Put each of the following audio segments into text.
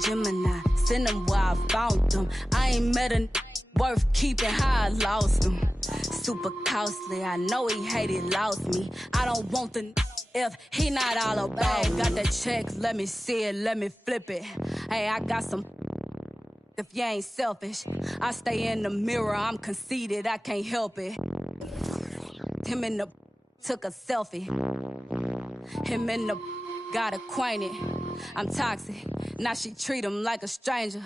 Gemini, send them where I found them. I ain't met a worth keeping how I lost them. Super costly, I know he hated, lost me. I don't want the if he not all about. Got that check, let me see it, let me flip it. Hey, I got some if you ain't selfish. I stay in the mirror, I'm conceited, I can't help it. Him and the took a selfie. Him and the got acquainted. I'm toxic, now she treat him like a stranger.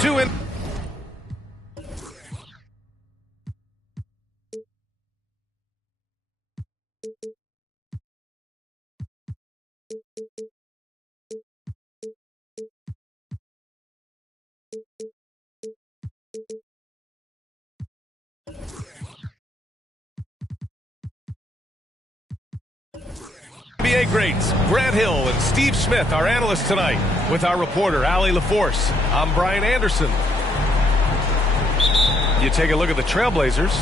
Two in. NBA greats Grant Hill and Steve Smith, our analysts tonight, with our reporter Allie LaForce. I'm Brian Anderson. You take a look at the Trailblazers.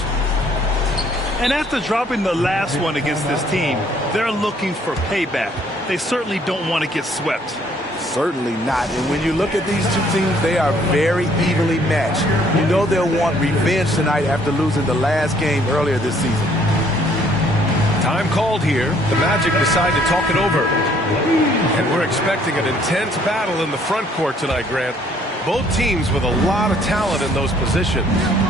And after dropping the last one against this team, they're looking for payback. They certainly don't want to get swept. Certainly not. And when you look at these two teams, they are very evenly matched. You know they'll want revenge tonight after losing the last game earlier this season. Time called here. The Magic decide to talk it over. And we're expecting an intense battle in the front court tonight, Grant. Both teams with a lot of talent in those positions.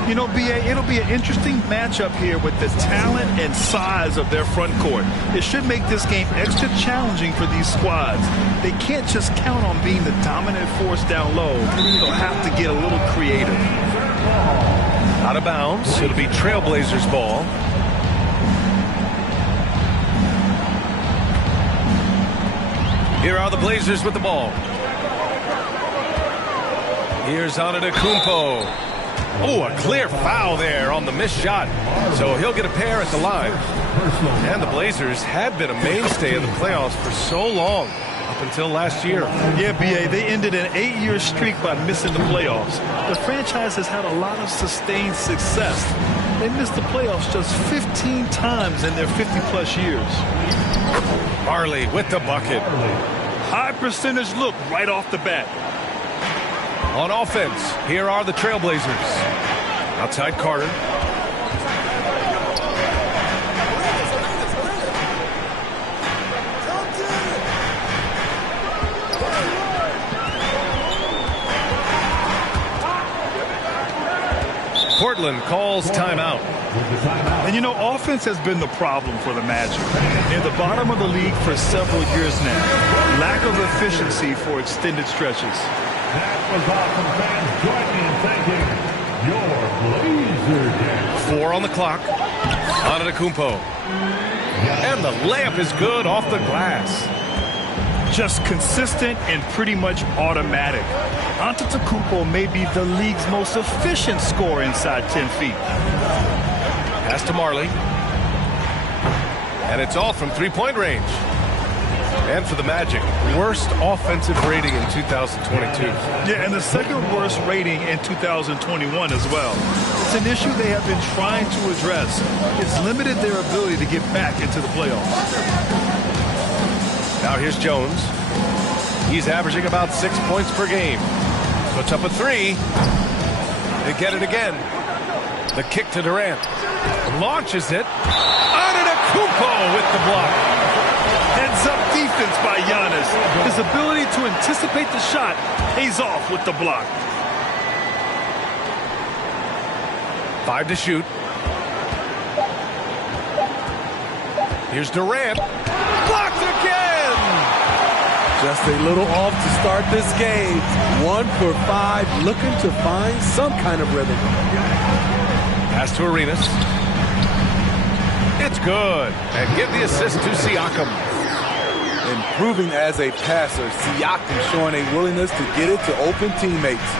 You know, B.A., it'll be an interesting matchup here with the talent and size of their front court. It should make this game extra challenging for these squads. They can't just count on being the dominant force down low. They'll have to get a little creative. Out of bounds. It'll be Trailblazers ball. Here are the Blazers with the ball. Here's Antetokounmpo. Oh, a clear foul there on the missed shot. So he'll get a pair at the line. And the Blazers had been a mainstay of the playoffs for so long, up until last year. Yeah, B.A., they ended an 8-year streak by missing the playoffs. The franchise has had a lot of sustained success. They missed the playoffs just 15 times in their 50-plus years. Marley with the bucket. High percentage look right off the bat. On offense, here are the Trailblazers. Outside Carter. Portland calls timeout. And you know, offense has been the problem for the Magic. In the bottom of the league for several years now. Lack of efficiency for extended stretches. That was awesome, fans. Join me in thanking your Blazers. 4 on the clock. Antetokounmpo. And the layup is good off the glass. Just consistent and pretty much automatic. Antetokounmpo may be the league's most efficient scorer inside 10 feet. Pass to Marley. And it's all from three-point range. And for the Magic, worst offensive rating in 2022. Yeah, and the second worst rating in 2021 as well. It's an issue they have been trying to address. It's limited their ability to get back into the playoffs. Now here's Jones. He's averaging about 6 points per game. Puts up a three. They get it again. The kick to Durant. Launches it. Antetokounmpo with the block. Heads-up defense by Giannis. His ability to anticipate the shot pays off with the block. 5 to shoot. Here's Durant. Blocked again! Just a little off to start this game. 1 for 5, looking to find some kind of rhythm. Pass to Arenas. It's good. And give the assist to Siakam. Improving as a passer, Siakam showing a willingness to get it to open teammates.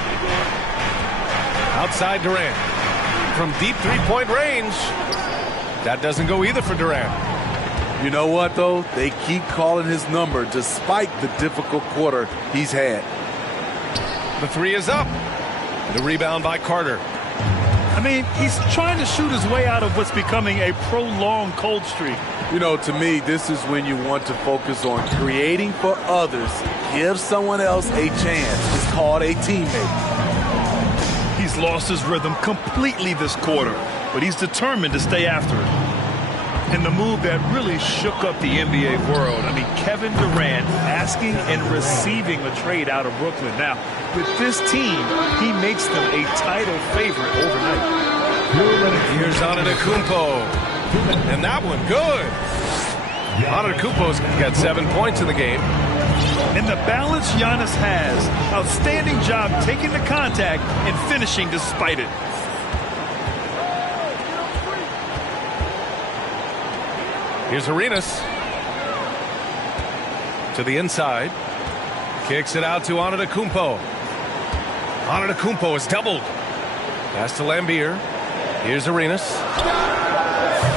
Outside Durant. From deep three-point range. That doesn't go either for Durant. You know what, though? They keep calling his number despite the difficult quarter he's had. The three is up. The rebound by Carter. I mean, he's trying to shoot his way out of what's becoming a prolonged cold streak. You know, to me, this is when you want to focus on creating for others. Give someone else a chance. It's called a teammate. He's lost his rhythm completely this quarter, but he's determined to stay after it. And the move that really shook up the NBA world. I mean, Kevin Durant asking and receiving a trade out of Brooklyn. Now, with this team, he makes them a title favorite overnight. Here's Antetokounmpo. And that one, good. Antetokounmpo's got 7 points in the game. And the balance Giannis has. Outstanding job taking the contact and finishing despite it. Here's Arenas. To the inside. Kicks it out to Antetokounmpo. Antetokounmpo is doubled. Pass to Lambeer. Here's Arenas.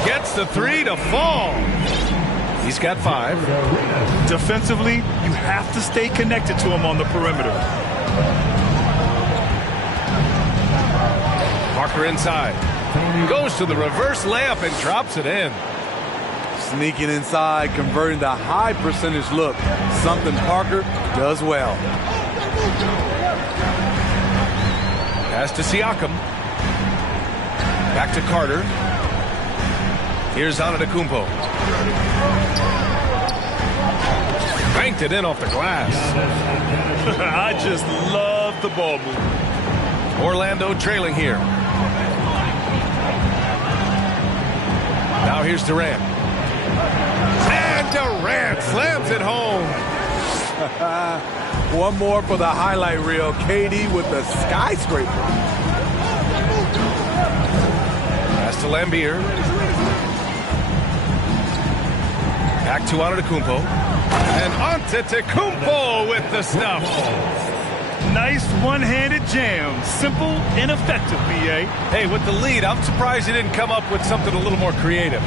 Gets the three to fall. He's got 5. Defensively, you have to stay connected to him on the perimeter. Parker inside. Goes to the reverse layup and drops it in. Sneaking inside, converting the high percentage look. Something Parker does well. Pass to Siakam. Back to Carter. Here's Antetokounmpo. Banked it in off the glass. I just love the ball move. Orlando trailing here. Now here's Durant. And Durant slams it home. One more for the highlight reel. KD with the skyscraper. Pass to Lambeer. Back to Antetokounmpo. And Antetokounmpo with the stuff. Nice one-handed jam. Simple and effective, B.A. Hey, with the lead, I'm surprised he didn't come up with something a little more creative.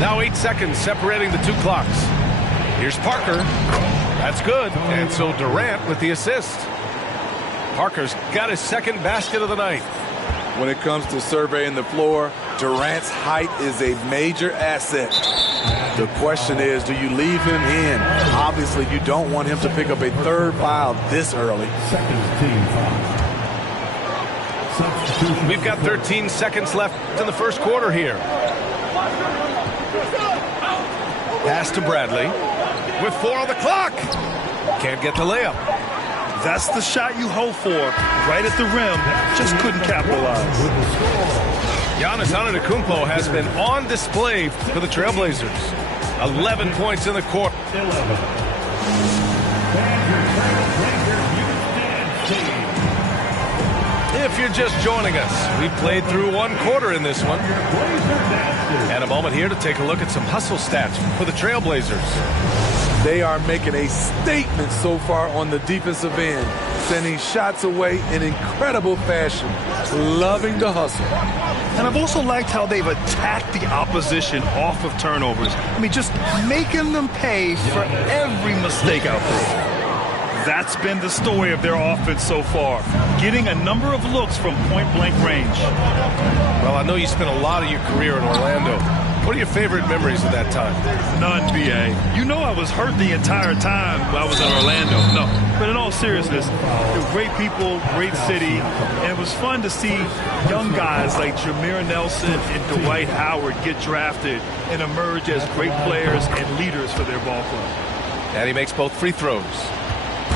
Now 8 seconds separating the two clocks. Here's Parker. That's good. And so Durant with the assist. Parker's got his second basket of the night. When it comes to surveying the floor, Durant's height is a major asset. The question is, do you leave him in? Obviously, you don't want him to pick up a third foul this early. We've got 13 seconds left in the first quarter here. Pass to Bradley. With 4 on the clock. Can't get the layup. That's the shot you hope for. Right at the rim. Just couldn't capitalize. Giannis Antetokounmpo has been on display for the Trailblazers. 11 points in the quarter. If you're just joining us, we played through one quarter in this one. And a moment here to take a look at some hustle stats for the Trailblazers. They are making a statement so far on the defensive end, sending shots away in incredible fashion, loving to hustle. And I've also liked how they've attacked the opposition off of turnovers. I mean, just making them pay for every mistake out there. That's been the story of their offense so far, getting a number of looks from point-blank range. Well, I know you spent a lot of your career in Orlando. What are your favorite memories of that time? None, B.A. You know I was hurt the entire time I was in Orlando. No, but in all seriousness, they're great people, great city, and it was fun to see young guys like Jameer Nelson and Dwight Howard get drafted and emerge as great players and leaders for their ball club. And he makes both free throws.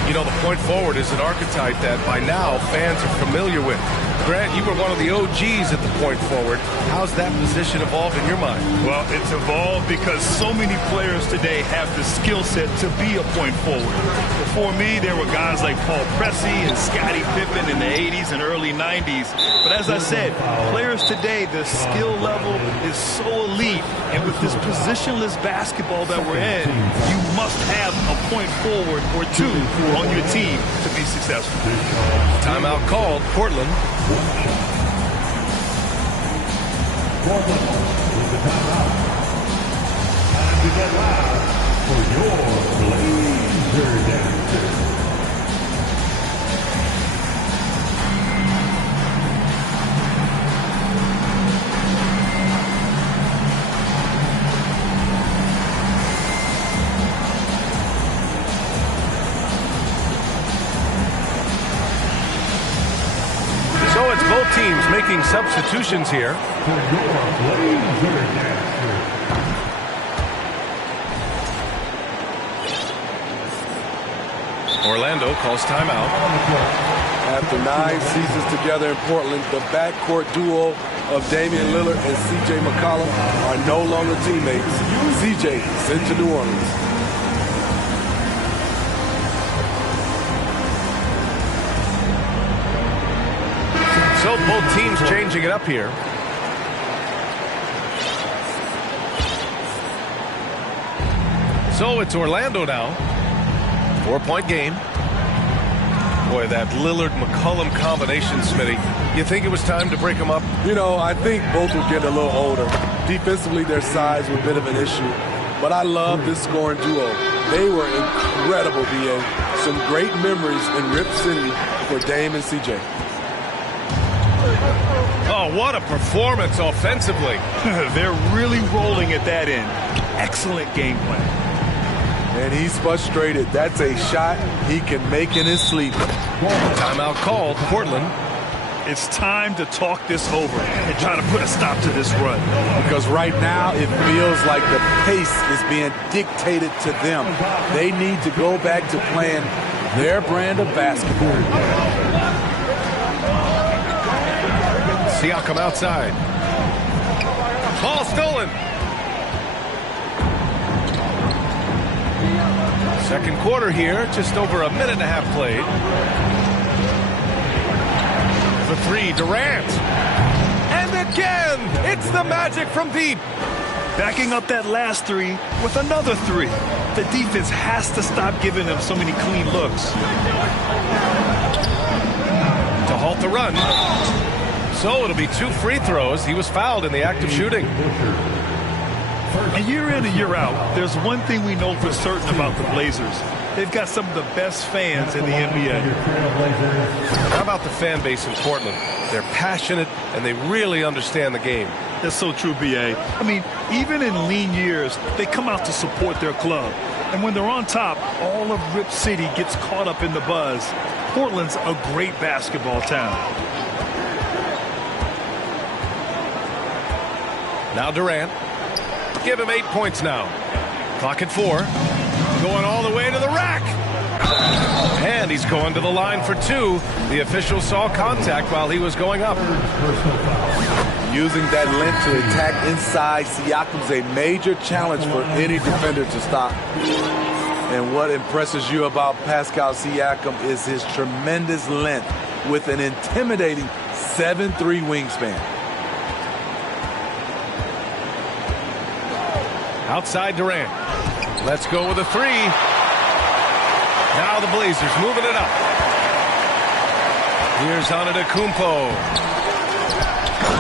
You know, the point forward is an archetype that by now fans are familiar with. Grant, you were one of the OGs at the point forward. How's that position evolved in your mind? Well, it's evolved because so many players today have the skill set to be a point forward. Before me, there were guys like Paul Pressey and Scottie Pippen in the 80s and early 90s. But as I said, players today, the skill level is so elite. And with this positionless basketball that we're in, you must have a point forward or two on your team to be successful. Timeout called. Portland. Portland with the timeout. Time to get loud for your Blazer Dancers. So it's both teams making substitutions here. Orlando calls timeout. After 9 seasons together in Portland, the backcourt duo of Damian Lillard and C.J. McCollum are no longer teammates. C.J. sent to New Orleans. So both teams changing it up here. So it's Orlando now. 4-point game. Boy, that Lillard-McCollum combination, Smitty. You think it was time to break them up? You know, I think both were getting a little older. Defensively, their size was a bit of an issue. But I love this scoring duo. They were incredible, B.A. Some great memories in Rip City for Dame and C.J. Oh, what a performance offensively. They're really rolling at that end. Excellent game plan. And he's frustrated. That's a shot he can make in his sleep. Timeout called. Portland. It's time to talk this over and try to put a stop to this run. Because right now it feels like the pace is being dictated to them. They need to go back to playing their brand of basketball. Siakam outside. Ball stolen. Second quarter here, just over a minute and a half played. The three, Durant. And again, it's the Magic from deep. Backing up that last three with another three. The defense has to stop giving them so many clean looks. To halt the run. So it'll be 2 free throws. He was fouled in the act of shooting. And year in and year out, there's one thing we know for certain about the Blazers. They've got some of the best fans in the NBA. How about the fan base in Portland? They're passionate, and they really understand the game. That's so true, B.A. I mean, even in lean years, they come out to support their club. And when they're on top, all of Rip City gets caught up in the buzz. Portland's a great basketball town. Now Durant. Give him 8 points now. Clock at 4. Going all the way to the rack. And he's going to the line for 2. The official saw contact while he was going up. Using that length to attack inside, Siakam's a major challenge for any defender to stop. And what impresses you about Pascal Siakam is his tremendous length with an intimidating 7'3" wingspan. Outside Durant. Let's go with a three. Now the Blazers moving it up. Here's Antetokounmpo.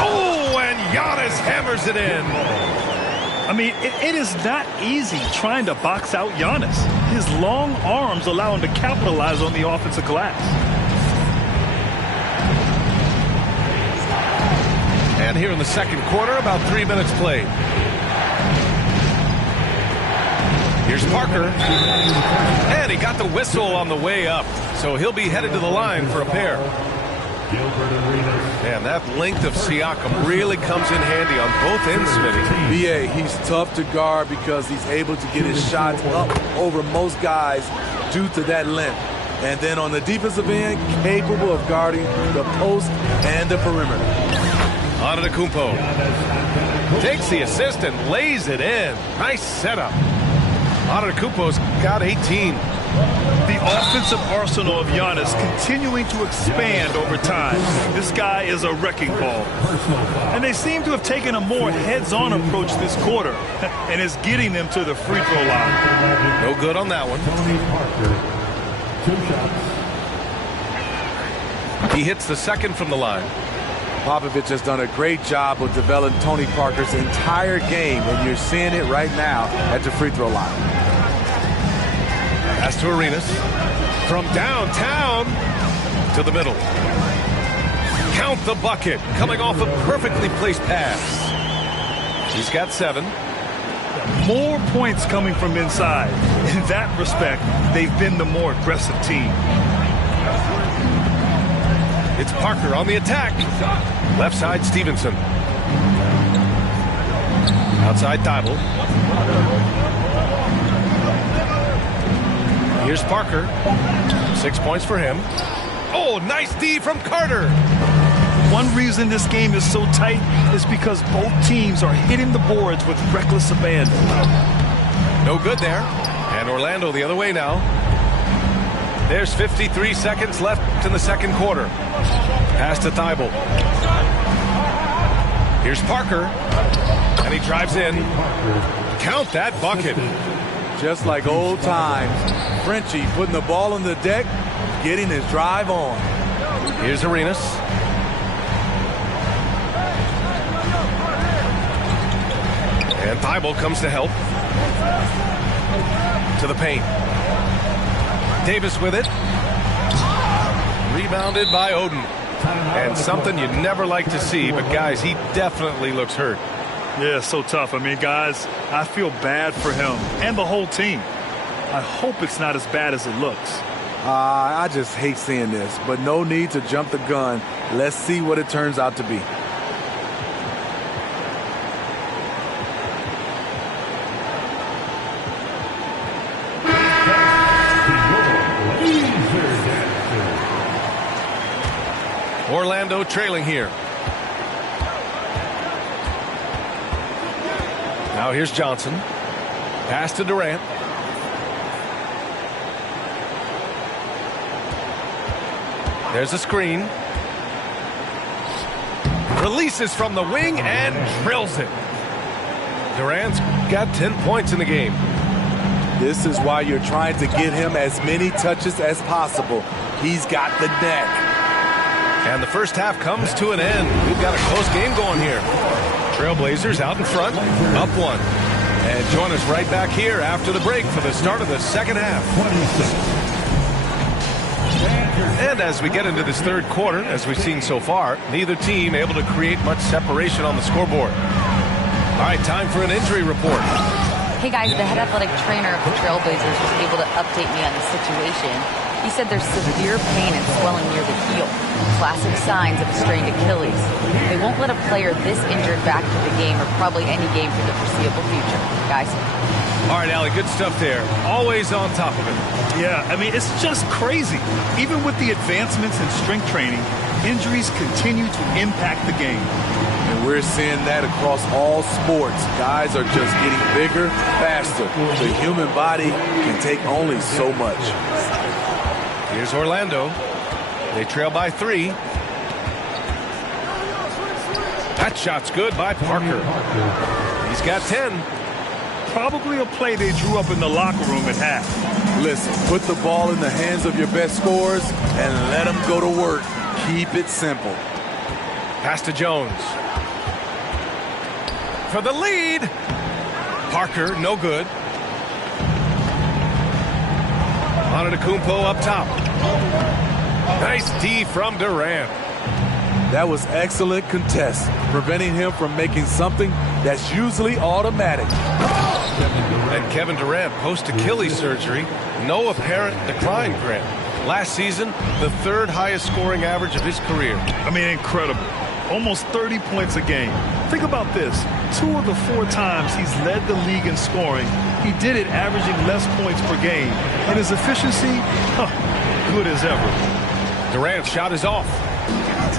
Oh, and Giannis hammers it in. I mean, it is not easy trying to box out Giannis. His long arms allow him to capitalize on the offensive glass. And here in the second quarter, about 3 minutes played. Here's Parker. And he got the whistle on the way up. So he'll be headed to the line for a pair. And that length of Siakam really comes in handy on both ends, Smitty. B.A., he's tough to guard because he's able to get his shots up over most guys due to that length. And then on the defensive end, capable of guarding the post and the perimeter. Antetokounmpo takes the assist and lays it in. Nice setup. Antetokounmpo's got 18. The offensive arsenal of Giannis continuing to expand over time. This guy is a wrecking ball. And they seem to have taken a more heads-on approach this quarter and is getting them to the free throw line. No good on that one. He hits the second from the line. Popovich has done a great job of developing Tony Parker's entire game, and you're seeing it right now at the free throw line. Pass to Arenas. From downtown to the middle. Count the bucket. Coming off a perfectly placed pass. He's got 7. More points coming from inside. In that respect, they've been the more aggressive team. It's Parker on the attack. Left side, Stevenson. Outside, Thibault. Here's Parker. 6 points for him. Oh, nice D from Carter. One reason this game is so tight is because both teams are hitting the boards with reckless abandon. No good there. And Orlando the other way now. There's 53 seconds left in the second quarter. Pass to Thibault. Here's Parker. And he drives in. Count that bucket. Just like old times, Frenchie putting the ball on the deck, getting his drive on. Here's Arenas. And Thibault comes to help. To the paint. Davis with it. Rebounded by Oden. And something you'd never like to see, but guys, he definitely looks hurt. Yeah, so tough. I mean, guys, I feel bad for him and the whole team. I hope it's not as bad as it looks. I just hate seeing this, but no need to jump the gun. Let's see what it turns out to be. Orlando trailing here. Now here's Johnson. Pass to Durant. There's a screen. Releases from the wing and drills it. Durant's got 10 points in the game. This is why you're trying to get him as many touches as possible. He's got the neck. And the first half comes to an end. We've got a close game going here. Trailblazers out in front, up 1. And join us right back here after the break for the start of the second half. And as we get into this third quarter, as we've seen so far, neither team able to create much separation on the scoreboard. All right, time for an injury report. Hey guys, the head athletic trainer of the Trailblazers was able to update me on the situation. He said there's severe pain and swelling near the heel, classic signs of a strained Achilles. They won't let a player this injured back to the game or probably any game for the foreseeable future. Guys. All right, Allie, good stuff there. Always on top of it. Yeah, I mean, it's just crazy. Even with the advancements in strength training, injuries continue to impact the game. And we're seeing that across all sports. Guys are just getting bigger, faster. The human body can take only so much. Here's Orlando. They trail by 3. That shot's good by Parker. He's got 10. probably a play they drew up in the locker room at half. Listen, put the ball in the hands of your best scorers and let them go to work. Keep it simple. Pass to Jones. For the lead. Parker, no good. Antetokounmpo up top. Nice D from Durant. That was excellent contest, preventing him from making something that's usually automatic. And Kevin Durant, post-Achilles surgery, no apparent decline, Grant. Last season, the third highest scoring average of his career. I mean, incredible. Almost 30 points a game. Think about this. 2 of the 4 times he's led the league in scoring, he did it averaging less points per game. And his efficiency, good as ever. Durant's shot is off.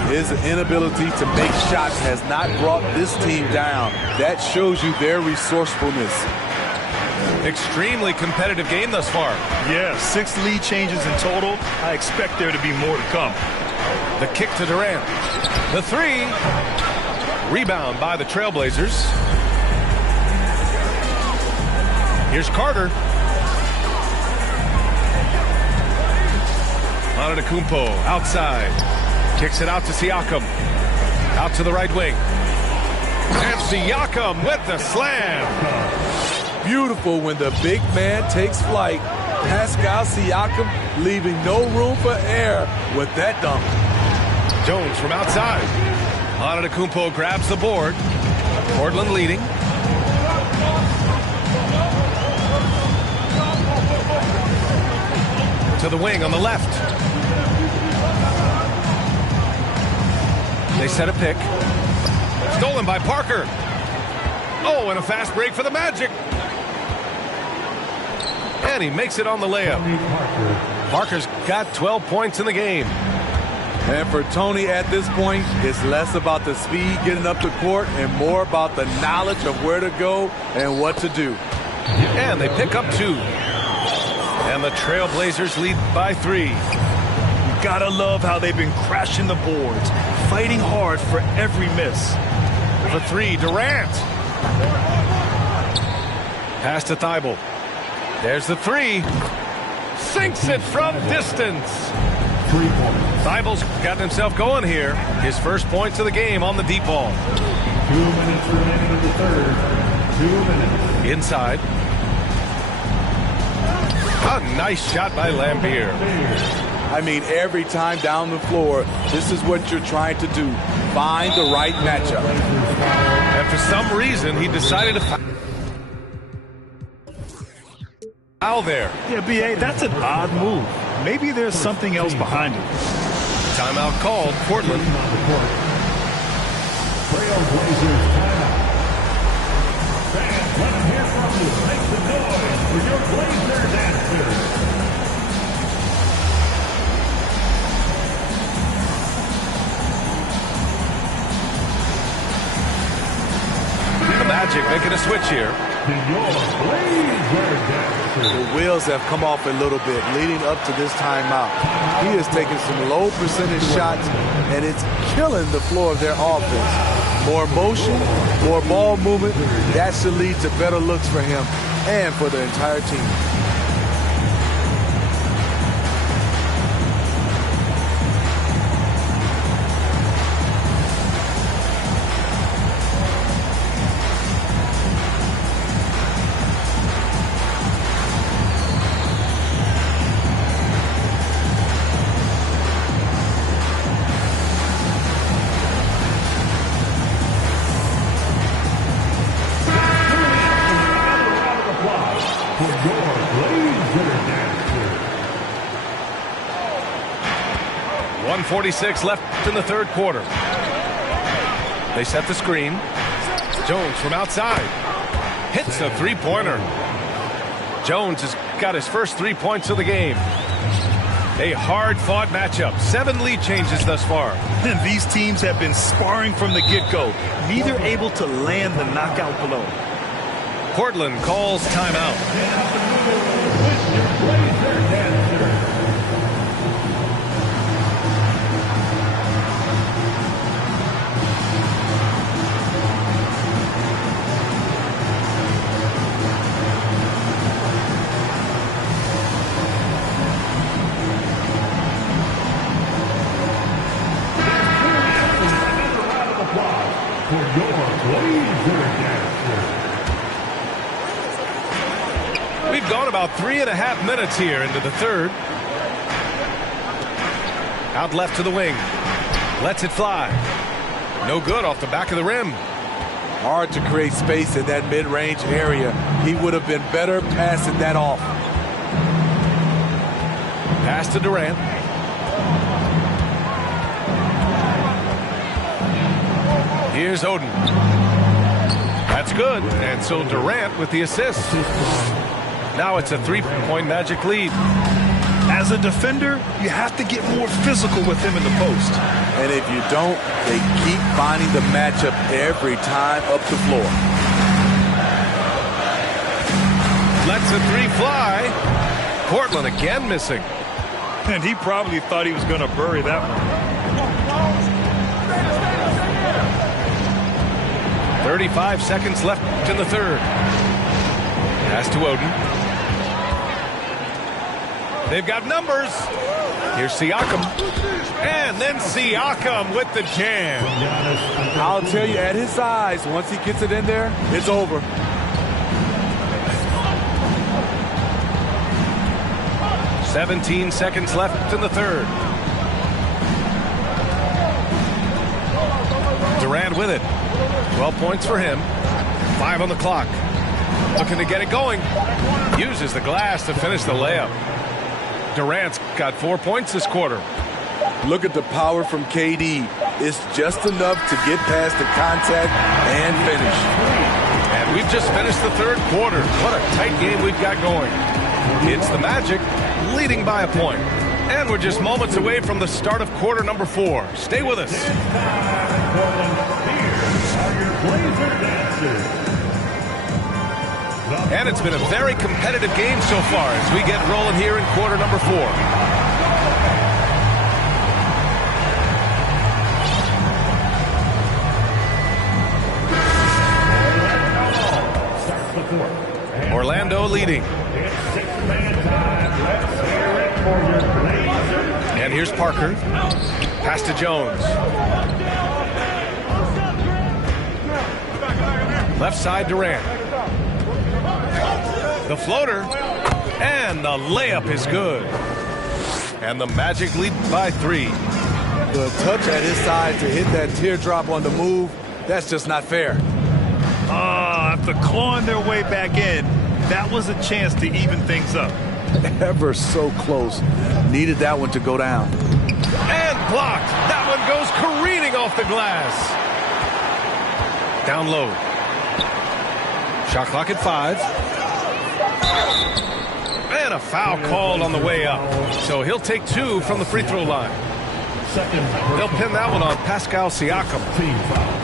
His inability to make shots has not brought this team down. That shows you their resourcefulness. Extremely competitive game thus far. Yeah, 6 lead changes in total. I expect there to be more to come. The kick to Durant. The 3. Rebound by the Trailblazers. Here's Carter. Antetokounmpo outside. Kicks it out to Siakam. Out to the right wing. And Siakam with the slam. Beautiful when the big man takes flight. Pascal Siakam leaving no room for error with that dunk. Jones from outside. Antetokounmpo grabs the board. Portland leading. To the wing on the left. They set a pick. Stolen by Parker. Oh, and a fast break for the Magic. And he makes it on the layup. Parker's got 12 points in the game. And for Tony at this point, it's less about the speed getting up the court and more about the knowledge of where to go and what to do. And they pick up 2. And the Trailblazers lead by 3. You gotta love how they've been crashing the boards, fighting hard for every miss. For 3, Durant. Pass to Thibault. There's the 3. Sinks it from distance. 3 points. Thibault's gotten himself going here. His first points of the game on the deep ball. 2 minutes remaining in the third. 2 minutes. Inside. A nice shot by Lambier. I mean, every time down the floor, this is what you're trying to do. Find the right matchup. And for some reason, he decided to foul there. Yeah, B.A., that's an odd move. Maybe there's something else behind it. Timeout called. Portland. Trailblazers timeout. Fans, let them hear from you. Make some noise for your Blazer dancers. The Magic making a switch here. The wheels have come off a little bit leading up to this timeout. He is taking some low percentage shots, and it's killing the floor of their offense. More motion, more ball movement, that should lead to better looks for him and for the entire team. For your Blazer dancers. 1:46 left in the third quarter. They set the screen. Jones from outside. Hits a three-pointer. Jones has got his first 3 points of the game. A hard-fought matchup. 7 lead changes thus far. And these teams have been sparring from the get-go. Neither able to land the knockout blow. Portland calls timeout. 3.5 minutes here into the third. Out left to the wing. Lets it fly. No good off the back of the rim. Hard to create space in that mid-range area. He would have been better passing that off. Pass to Durant. Here's Oden. That's good. And so Durant with the assist. Now it's a 3-point Magic lead. As a defender, you have to get more physical with him in the post. And if you don't, they keep finding the matchup every time up the floor. Lets a three fly. Portland again missing. And he probably thought he was going to bury that one. 35 seconds left in the third. Pass to Oden. They've got numbers. Here's Siakam. And then Siakam with the jam. I'll tell you, at his size, once he gets it in there, it's over. "17 seconds left in the third. Durant with it. 12 points for him. 5 on the clock. Looking to get it going. Uses the glass to finish the layup. Durant's got 4 points this quarter. Look at the power from KD. It's just enough to get past the contact and finish. And we've just finished the third quarter. What a tight game we've got going. It's the Magic leading by a point. And we're just moments away from the start of quarter number 4. Stay with us. And it's been a very competitive game so far as we get rolling here in quarter number 4. Orlando leading. And here's Parker. Pass to Jones. Left side Durant. The floater. And the layup is good. And the Magic lead by 3. The touch at his side to hit that teardrop on the move, that's just not fair. After clawing their way back in, that was a chance to even things up. Ever so close. Needed that one to go down. And blocked. That one goes careening off the glass. Down low. Shot clock at 5. And a foul called on the way up. So he'll take 2 from the free throw line. They'll pin that one on Pascal Siakam.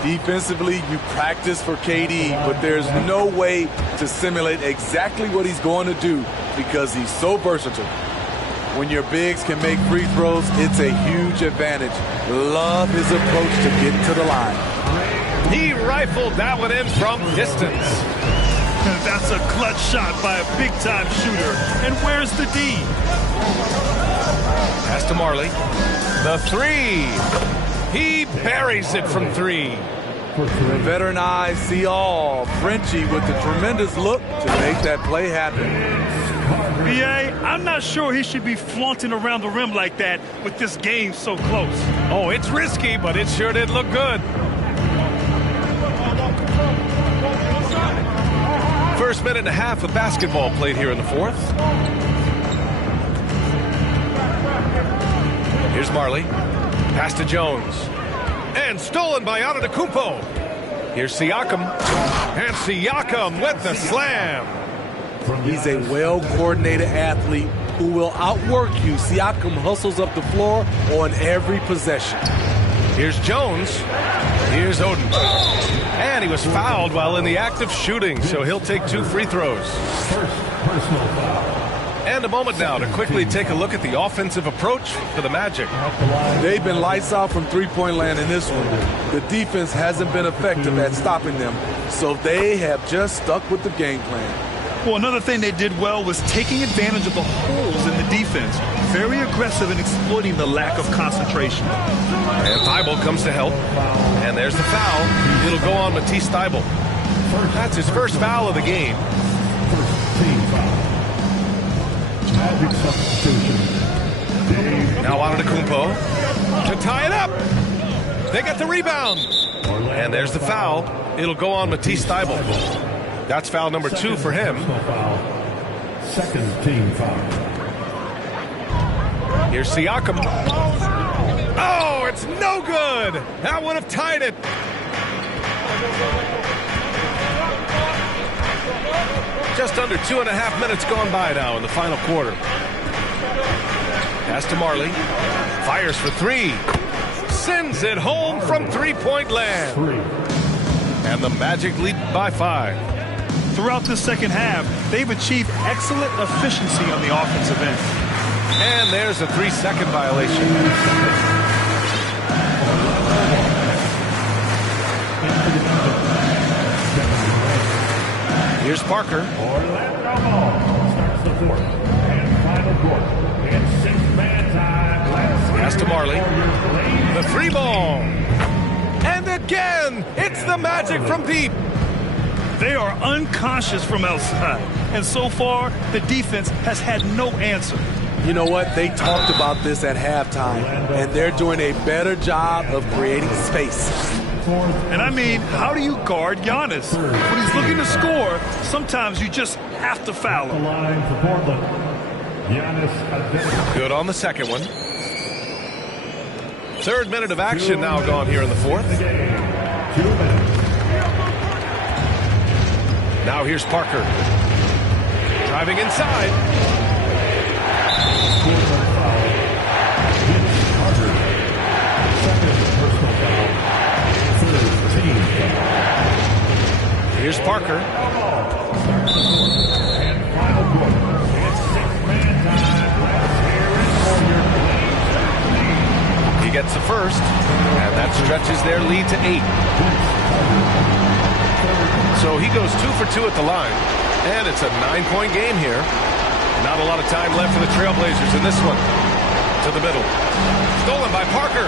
Defensively, you practice for KD, but there's no way to simulate exactly what he's going to do because he's so versatile. When your bigs can make free throws, it's a huge advantage. Love his approach to getting to the line. He rifled that one in from distance. That's a clutch shot by a big-time shooter. And where's the D? Pass to Marley. The 3. He buries it from 3. Veteran eyes see all. Frenchie with the tremendous look to make that play happen. B.A., I'm not sure he should be flaunting around the rim like that with this game so close. Oh, it's risky, but it sure did look good. First minute and a half of basketball played here in the fourth. Here's Marley. Pass to Jones. And stolen by Antetokounmpo. Here's Siakam. And Siakam with the slam. He's a well-coordinated athlete who will outwork you. Siakam hustles up the floor on every possession. Here's Jones. Here's Oden. And he was fouled while in the act of shooting, so he'll take 2 free throws. First personal foul. And a moment now to quickly take a look at the offensive approach for the Magic. They've been lights out from three-point land in this one. The defense hasn't been effective at stopping them, so they have just stuck with the game plan. Well, another thing they did well was taking advantage of the holes in the defense. Very aggressive in exploiting the lack of concentration. And Thibault comes to help. And there's the foul. It'll go on Matisse Thibault. That's his first foul of the game. Magic substitution. Now Antetokounmpo to tie it up. They get the rebound. And there's the foul. It'll go on Matisse Thybulle. That's foul number 2 for him. Second team foul. Here's Siakam. Oh, it's no good. That would have tied it. Just under 2.5 minutes gone by now in the final quarter. Pass to Marley. Fires for 3. Sends it home from three-point land. And the Magic lead by 5. Throughout the second half, they've achieved excellent efficiency on the offensive end. And there's a 3-second violation. Here's Parker. Orlando ball starts the fourth and final quarter. It's 6-man time. Pass to Marley. The 3 ball. And again, it's the Magic from deep. They are unconscious from outside. And so far, the defense has had no answer. You know what? They talked about this at halftime, and they're doing a better job of creating space. And I mean, how do you guard Giannis? When he's looking to score, sometimes you just have to foul The him. line for Portland. Giannis Antetokounmpo. Good on the second one. 3rd minute of action now gone here in the 4th. 2 minutes. Now here's Parker. Driving inside. Personal foul. Vince Carter. Second personal foul. 3rd team foul. Here's Parker. Starts the fourth and final quarter. It's 6-man time. Let's hear it for your Blazers. He gets the first, and that stretches their lead to 8. So he goes 2 for 2 at the line, and it's a 9-point game here. Not a lot of time left for the Trailblazers in this one. To the middle. Stolen by Parker.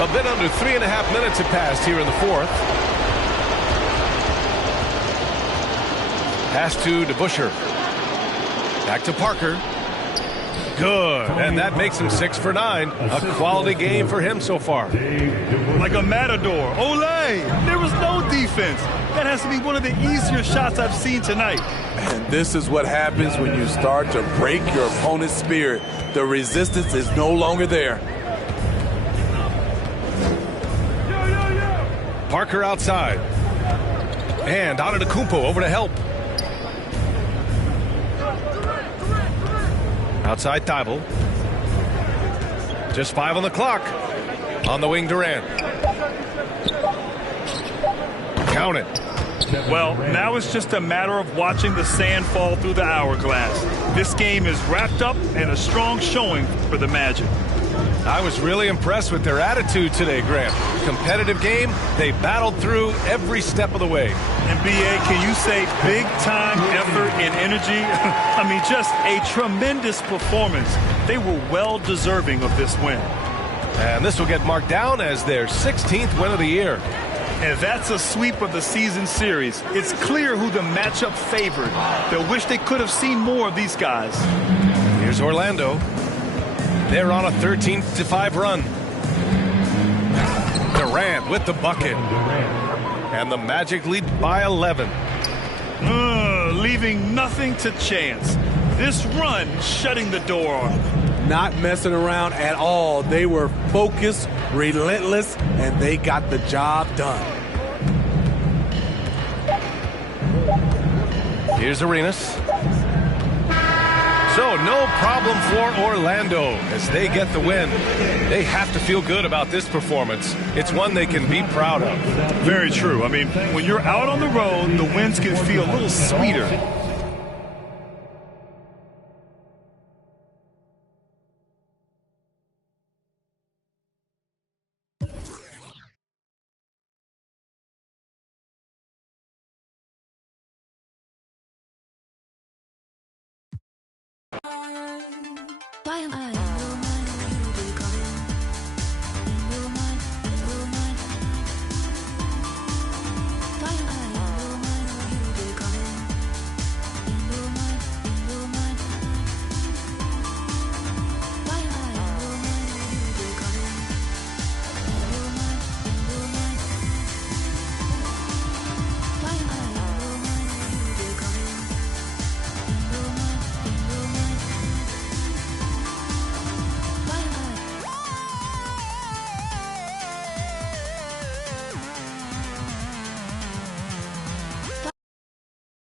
A bit under 3.5 minutes have passed here in the 4th. Pass to DeBusschere. Back to Parker. Good, and that makes him 6 for 9. A quality game for him so far. Like a matador. Olay! There was no defense. That has to be one of the easier shots I've seen tonight. And this is what happens when you start to break your opponent's spirit. The resistance is no longer there. Parker outside. And Antetokounmpo over to help. Outside Thybulle. Just 5 on the clock. On the wing, Durant. Count it. Well, now it's just a matter of watching the sand fall through the hourglass. This game is wrapped up and a strong showing for the Magic. I was really impressed with their attitude today, Grant. Competitive game. They battled through every step of the way. And B.A., can you say big time effort and energy? I mean, just a tremendous performance. They were well deserving of this win. And this will get marked down as their 16th win of the year. And that's a sweep of the season series. It's clear who the matchup favored. They'll wish they could have seen more of these guys. Here's Orlando. They're on a 13-5 run. Durant with the bucket. And the Magic lead by 11. Leaving nothing to chance. This run shutting the door on them. Not messing around at all. They were focused, relentless, and they got the job done. Here's Arenas. So no problem for Orlando as they get the win. They have to feel good about this performance. It's one they can be proud of. Very true. I mean, when you're out on the road, the wins can feel a little sweeter.